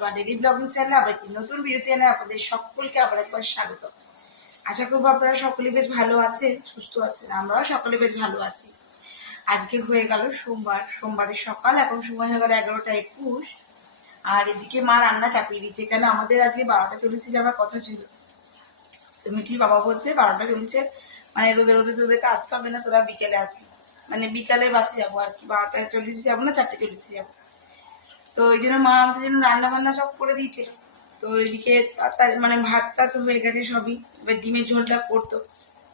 বা daily blogging চ্যানেলে আবার একটি নতুন ভিডিওতে এনে আপনাদের সকলকে আবার একবার স্বাগত। আশা করবো আপনারা সকলে বেশ ভালো আছেন, সুস্থ আছেন, আমরাও সকলে বেশ ভালো আছি। আজকে হয়ে গেল সোমবারের সকাল, এখন সময় হয়ে গেল 11টা 21। আর এদিকে মা রান্না চাপিয়ে দিচ্ছে, কেন আমাদের আজকে 12টা 40 যাওয়ার কথা ছিল। তো মিঠির বাবা বলছে 12টা 40, মানে রোদে রোদে তোদেরকে আসতে হবে না, তোরা বিকেলে আসবি, মানে বিকালের বাসে যাবো আর কি, 12টা 40 যাবো না, 4টে 40 যাবো। তো ওই জন্য মা আমাদের জন্য রান্না বান্না সব করে দিয়েছিল। তো ওইদিকে মানে ভাতটা তো হয়ে গেছে সবই, এবার ডিমের ঝোলটা করতো।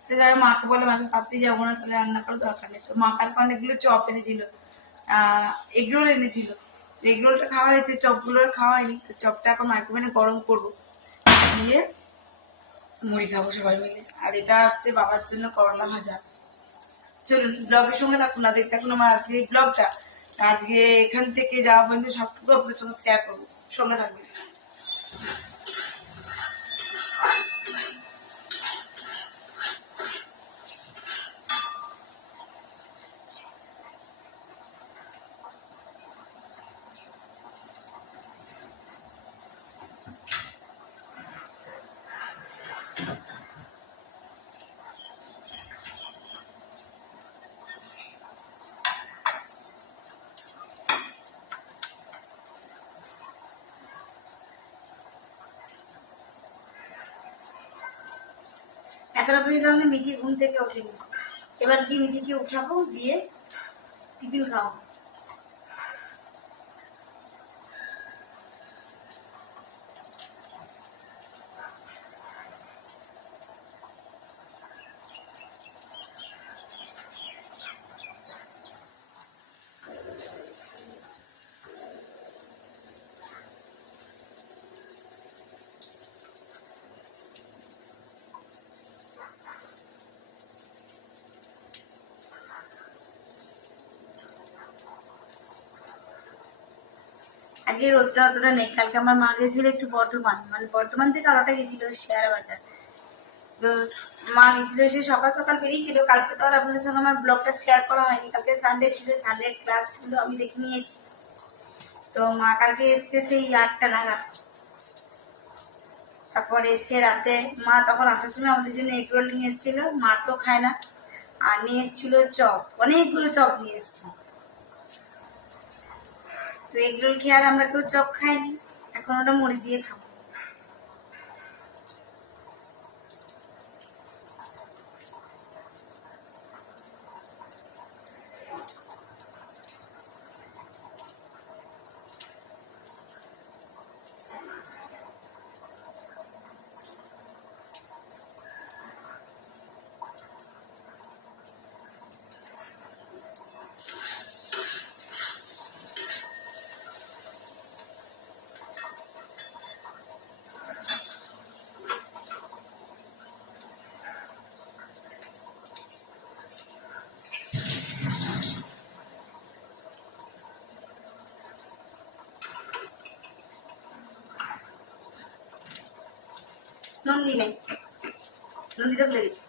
তাহলে মাকে বলে মাকে কাঁদতে যাবো না, তাহলে রান্না করার দরকার নেই। তো মা কালকে অনেকগুলো চপ এনেছিল, এগরোল এনেছিল। এগরোলটা খাওয়া হয়েছে, চপগুলো খাওয়াইনি। তো চপটা এখন মাইক্রোওভেনে গরম করবো, দিয়ে মুড়ি খাবো সবাই মিলে। আর এটা হচ্ছে বাবার জন্য করলা ভাজা। চলুন ব্লগের সঙ্গে থাকুন, না দেখতে থাকুন আমার আজকে এই ব্লগটা। আজকে এখান থেকে যাওয়া পর্যন্ত সবটুকু আপনাদের সঙ্গে শেয়ার করবো, সঙ্গে থাকবেন। এগারো পর্যন্ত আমি মিঠি ঘুম থেকে ওঠেনি। এবার কি মিঠিকে উঠাবো, দিয়ে টিফিন খাওয়াবো। আজকে রোদটা অতটা নেই, কালকে আমার মা গেছিল একটু বর্ধমান, মানে বর্ধমান থেকে আরোটা গেছিল শেয়ারা বাজার। তো মা গেছিল, সে সকাল সকাল বেরিয়েছিল। কালকে তো আর আপনাদের সঙ্গে আমার ব্লগটা শেয়ার করা হয়নি, কালকে সানডে ছিল, সানডে ক্লাস ছিল, আমি দেখে নিয়েছি। তো মা কালকে এসছে সেই 8টা নাগাদ। তারপরে এসে রাতে মা তখন আসার সময় আমাদের জন্য এগরোল নিয়ে এসেছিল, মা তো খায় না। আর নিয়ে এসেছিল চপ, অনেকগুলো চপ নিয়ে এসছে। তো এগরোল খেয়ে আর আমরা কেউ চপ খাইনি, এখন ওটা মুড়ি দিয়ে খাবো। নন্দি নেই, নন্দিটা ভুলে গেছি।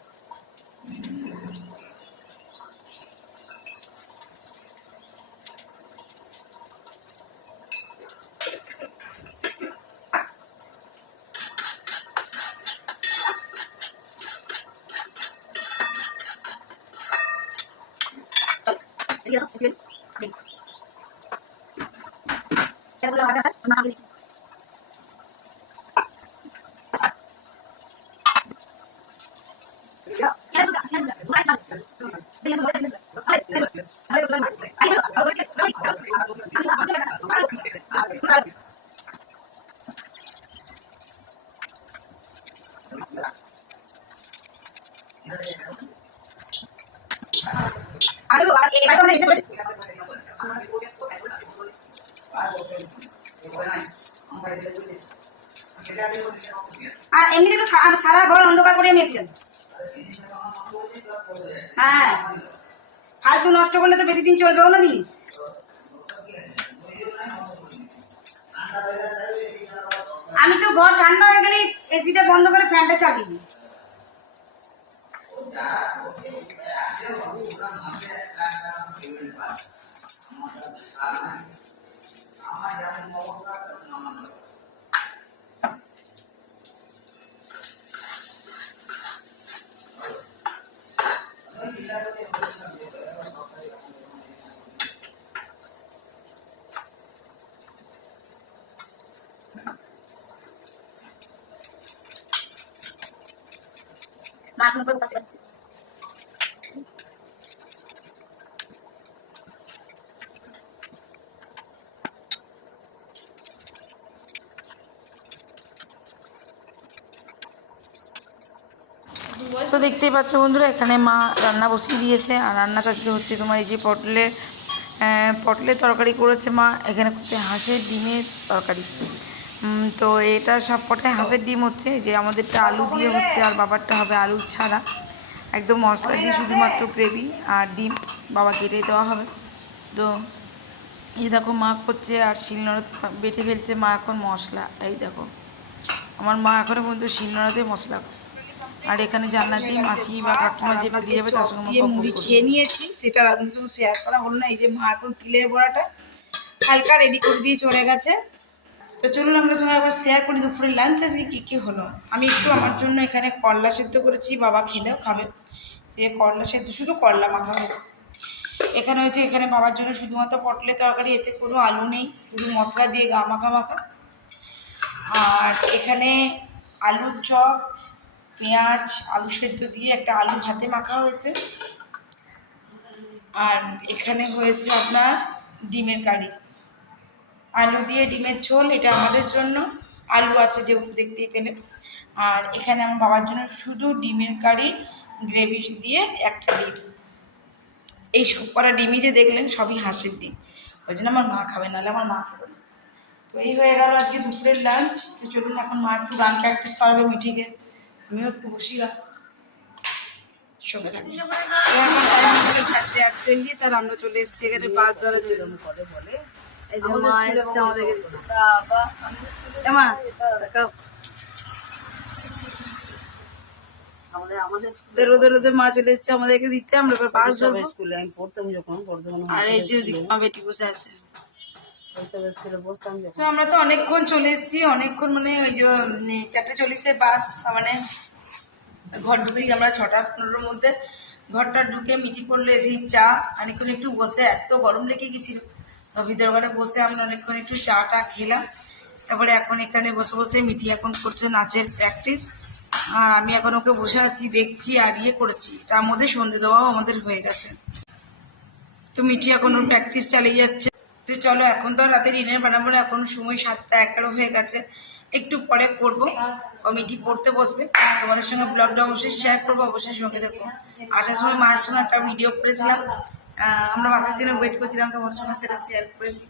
আর এমনিতে তো সারা ঘর অন্ধকার করে নিয়েছিলেন। হ্যাঁ, ফালতু নষ্ট করলে তো বেশি দিন চলবেও না জিনিস। আমি তো ঘর ঠান্ডা হয়ে গেলেই এসিটা বন্ধ করে ফ্যানটা চালিয়ে দিই। মাখন করে কাছে কাছে তো দেখতেই পাচ্ছ বন্ধুরা, এখানে মা রান্না বসিয়ে দিয়েছে। আর রান্নাটা আজকে হচ্ছে তোমার এই যে পটলের তরকারি করেছে মা। এখানে হচ্ছে হাঁসের ডিমের তরকারি। তো এটা সব কটাই হাঁসের ডিম হচ্ছে, যে আমাদেরটা আলু দিয়ে হচ্ছে আর বাবারটা হবে আলু ছাড়া, একদম মশলা দিয়ে শুধুমাত্র গ্রেভি আর ডিম বাবা কেটে দেওয়া হবে। তো এই দেখো মা করছে আর শিলনোড়া বেটে ফেলছে মা এখন মশলা। এই দেখো আমার মা এখনও পর্যন্ত শিলনোড়াতে মশলা। আর এখানে জান্নাত দিয়ে মাসি বা কাকিমা যেটা দিয়ে যাবে তার সঙ্গে মুড়ি খেয়ে নিয়েছি, সেটা আপনাদের সঙ্গে শেয়ার করা হলো না। এই যে মা এখন তিলের বড়াটা হালকা রেডি করে দিয়ে চলে গেছে। তো চলুন আমরা সঙ্গে আবার শেয়ার করি দুপুরের লাঞ্চ আজকে কী কী হলো। আমি একটু আমার জন্য এখানে করলা সেদ্ধ করেছি, বাবা খেলেও খাবে। দিয়ে করলা সেদ্ধ, শুধু করলা মাখা হয়েছে। এখানে হয়েছে, এখানে বাবার জন্য শুধুমাত্র পটলের তরকারি, এতে কোনো আলু নেই, শুধু মশলা দিয়ে গা মাখা মাখা। আর এখানে আলুর চপ, পেঁয়াজ আলু সেদ্ধ দিয়ে একটা আলু ভাতে মাখা হয়েছে। আর এখানে হয়েছে আপনার ডিমের কারি, আলু দিয়ে ডিমের ঝোল, এটা আমাদের জন্য। আলু আছে যেহেতু দেখতেই পেলে। আর এখানে আমার বাবার জন্য শুধু ডিমের কারি, গ্রেভি দিয়ে একটা ডিম। এই সব করা ডিমই যে দেখলেন সবই হাঁসের ডিম, ওই জন্য আমার মা খাবে, নাহলে আমার মা খাবে না। তো এই হয়ে গেল আজকে দুপুরের লাঞ্চ। চলুন এখন মা একটু গান প্র্যাকটিস করবে মিঠিকে, আমিও একটু বসিলাম সঙ্গে থাকি। আর আমরা চলে এসেছি এখানে বাস ধরার জন্য। এই যে মা এসছে আমাদেরকে, রোদে রোদে মা চলে এসছে আমাদেরকে দিতে। আমরা বাস ধরবো। স্কুলে আমি পড়তাম যখন, আর এই যে ওদিকে মা বেটি বসে আছে। আমরা তো অনেকক্ষণ চলে এসেছি, অনেকক্ষণ মানে ওই যে 4:40 বাস, মানে ঘর ঢুকেছি আমরা 6:15 মধ্যে। ঘরটা ঢুকে মিটি করলে সেই চা, অনেকক্ষণ একটু বসে, এত গরম লেগে গেছিল, তো ভিতর ঘরে বসে আমরা অনেকক্ষণ একটু চাটা খেলাম। তারপরে এখন এখানে বসে বসে মিটি এখন করছে নাচের প্র্যাকটিস, আর আমি এখন ওকে বসে আছি দেখছি আর ইয়ে করেছি। তার মধ্যে সন্ধে দেওয়াও আমাদের হয়ে গেছে। তো মিটি এখন ওর প্র্যাকটিস চালিয়ে যাচ্ছে। তো চলো, এখন তো রাতে ডিনার বানাবো না, এখন সময় 7:11 হয়ে গেছে, একটু পরে করবো। ও মিটি পড়তে বসবে, তোমাদের সঙ্গে ব্লগটা অবশ্যই শেয়ার করবো, অবশ্যই সঙ্গে দেখো। আসার সময় মায়ের সঙ্গে একটা ভিডিও করেছিলাম, আমরা বাসার জন্য ওয়েট করছিলাম, তোমাদের সঙ্গে সেটা শেয়ার করেছি।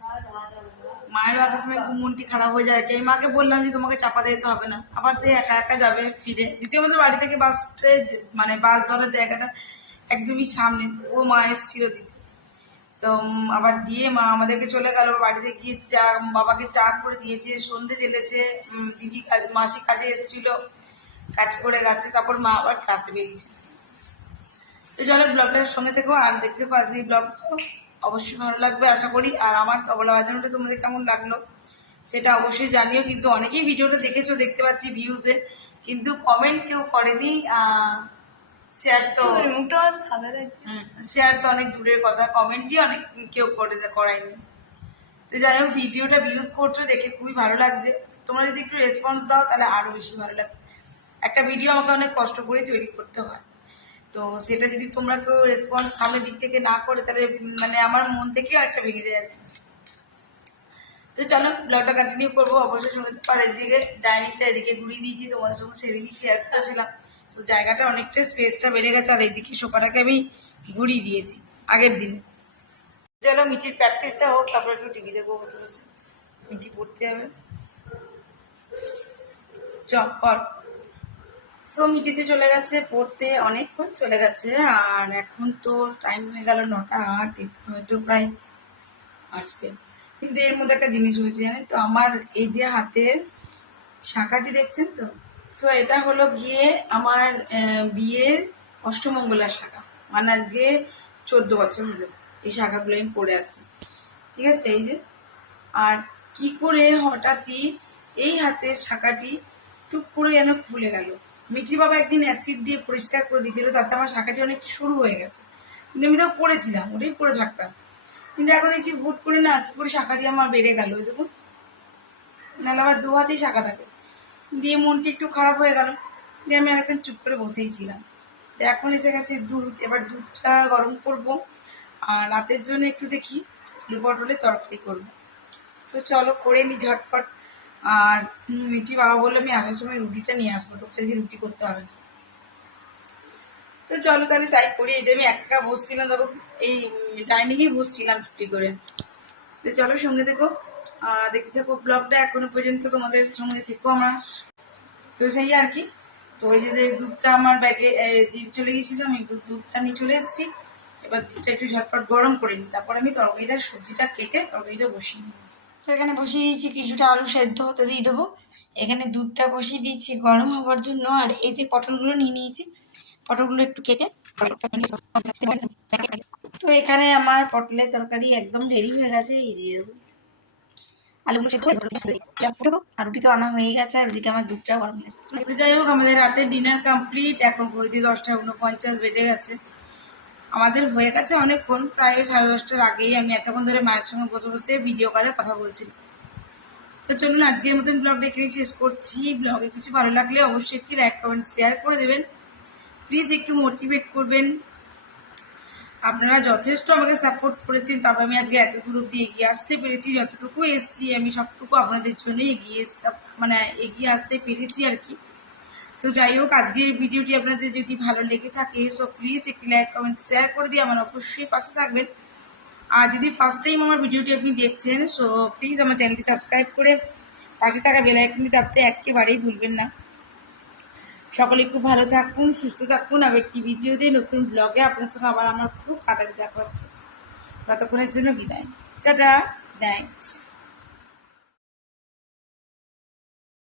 মায়ের আসার সময় খুব মনটি খারাপ হয়ে যায়। এই মাকে বললাম যে তোমাকে চাপা দিতে হবে না, আবার সে একা একা যাবে ফিরে। যদিও আমাদের বাড়ি থেকে বাসে মানে বাস ধরার জায়গাটা একদমই সামনে, ও মা এসেছিল দিতে। তো আবার দিয়ে মা আমাদেরকে চলে গেল। বাড়িতে গিয়ে চা, বাবাকে চা করে দিয়েছে, সন্ধে জেলেছে, দিদি মাসি কাজে এসেছিল, কাজ করে গেছে, তারপর মা আবার ক্লাসে বেরিয়েছে। তো চলো ব্লগটার সঙ্গে থেকো আর দেখতে থাকো আজকে এই ব্লগটা, অবশ্যই ভালো লাগবে আশা করি। আর আমার তবলা বাজানোটা তোমাদের কেমন লাগলো সেটা অবশ্যই জানিও। কিন্তু অনেকেই ভিডিওটা দেখেছো, দেখতে পাচ্ছি ভিউজে, কিন্তু কমেন্ট কেউ করেনি। শেয়ার তো শেয়ার তো অনেক দূরের কথা, কমেন্টই অনেক কেউ করায়নি। তো যাই হোক, ভিডিওটা ভিউজ করছো দেখে খুবই ভালো লাগছে। তোমরা যদি একটু রেসপন্স দাও তাহলে আরো বেশি ভালো লাগবে। একটা ভিডিও আমাকে অনেক কষ্ট করে তৈরি করতে হয়, তো সেটা যদি তোমরা কেউ রেসপন্স সামনের দিক থেকে না করে তাহলে মানে আমার মন থেকেও একটা ভেঙে যায় আর কি। তো চলো ব্লগটা কন্টিনিউ করবো, অবশ্যই সঙ্গে। আর এদিকে ডাইনিংটা এদিকে ঘুরিয়ে দিয়েছি, তোমাদের সঙ্গে সেদিনই শেয়ার করেছিলাম। তো জায়গাটা অনেকটা স্পেসটা বেড়ে গেছে, আর এইদিকে সোফাটাকে আমি ঘুরিয়ে দিয়েছি আগের দিনে। চলো মিটির প্র্যাকটিসটা হোক, তারপর একটু টিভি দেখবো বসে বসে। মিটি পড়তে হবে, চপ কর। সো মিটিতে চলে গেছে পড়তে, অনেকক্ষণ চলে গেছে। আর এখন তো টাইম হয়ে গেল 9:08, হয়তো প্রায় আসবে। কিন্তু এর মধ্যে একটা জিনিস হয়েছে জানেন তো, আমার এই যে হাতের শাঁখাটি দেখছেন তো, সো এটা হলো গিয়ে আমার বিয়ের অষ্টমঙ্গলার শাখা। মানে আজকে 14 বছর হলো এই শাখাগুলো আমি পড়ে আছি, ঠিক আছে। এই যে আর কি করে হঠাৎই এই হাতের শাখাটি টুক করে যেন খুলে গেল। মিঠি বাবা একদিন অ্যাসিড দিয়ে পরিষ্কার করে দিয়েছিল, তাতে আমার শাখাটি অনেক সরু হয়ে গেছে, কিন্তু আমি তাও পড়েছিলাম, ওটাই পরে থাকতাম। কিন্তু এখন দেখছি হুট করে না কি করে শাখাটি আমার বেড়ে গেল, ওই দেখুন, নাহলে আবার দু হাতেই শাখা থাকে। দিয়ে মনটি একটু খারাপ হয়ে গেল, দিয়ে আমি আরেকদিন চুপ করে বসেই ছিলাম। এখন এসে গেছে দুধ, এবার দুধটা গরম করব আর রাতের জন্য একটু দেখি আলু পটলের তরকারি করবো। তো চলো করে নি ঝটপট। আর মিঠি বাবা বললো আমি আসার সময় রুটিটা নিয়ে আসবো, তোকে দিয়ে রুটি করতে হবে না। তো চলো তাহলে তাই করি। এই যে আমি একা বসছিলাম, দেখো এই ডাইনিংয়ে বসছিলাম রুটি করে। তো চলো সঙ্গে থেকো, দেখতে থাকো ব্লগটা এখনো পর্যন্ত, তোমাদের সঙ্গে থেকো আমার। তো সেই আর কি। তো ওই যে দুধটা আমার ব্যাগে দিয়ে চলে গেছিল, আমি দুধটা নিয়ে চলে এসেছি। এবার দুধটা একটু ঝটপট গরম করে নিই, তারপর আমি তরকারিটা সবজিটা কেটে তরকারিটা বসিয়ে নিই। তো এখানে বসিয়ে দিয়েছি, কিছুটা আলু সেদ্ধ হতে দিয়ে দেবো। এখানে দুধটা বসিয়ে দিয়েছি গরম হওয়ার জন্য। আর এই যে পটলগুলো নিয়ে নিয়েছি, পটলগুলো একটু কেটে। তো এখানে আমার পটলের তরকারি একদম রেডি হয়ে গেছে, এই দিয়ে দেবো আলুগুলো সেদ্ধ আর রুটি তো আনা হয়ে গেছে, আর ওদিকে আমার দুধটাও গরম হয়ে গেছে। তো যাই হোক, আমাদের রাতে ডিনার কমপ্লিট, এখন ঘড়িতে 10টা 49 বেজে গেছে। আমাদের হয়ে গেছে অনেকক্ষণ, প্রায় 10:30টার আগেই। আমি এতক্ষণ ধরে মায়ের সঙ্গে বসে বসে ভিডিও কলে কথা বলছি। তো চলুন আজকের মতন ব্লগটা এখানেই শেষ করছি। ব্লগে কিছু ভালো লাগলে অবশ্যই একটি লাইক কমেন্ট শেয়ার করে দেবেন, প্লিজ একটু মোটিভেট করবেন। আপনারা যথেষ্ট আমাকে সাপোর্ট করেছেন, তবে আমি আজকে এত দূর অব্দি এগিয়ে আসতে পেরেছি। যতটুকু এসছি আমি সবটুকু আপনাদের জন্য এগিয়ে আসতে পেরেছি আর কি। তো যাই হোক, আজকের ভিডিওটি আপনাদের যদি ভালো লেগে থাকে, সো প্লিজ একটি লাইক কমেন্ট শেয়ার করে দিয়ে আমার অবশ্যই পাশে থাকবেন। আর যদি ফার্স্ট টাইম আমার ভিডিওটি আপনি দেখছেন, সো প্লিজ আমার চ্যানেলটি সাবস্ক্রাইব করে পাশে থাকা বেল আইকনটি দাবতে একেবারেই ভুলবেন না। সকলে খুব ভালো থাকুন, সুস্থ থাকুন। আবার একটি ভিডিওতে নতুন ব্লগে আপনার সঙ্গে আবার আমার খুব তাড়াতাড়ি দেখা হচ্ছে। ততক্ষণের জন্য বিদায়, টাটা, থ্যাঙ্কস।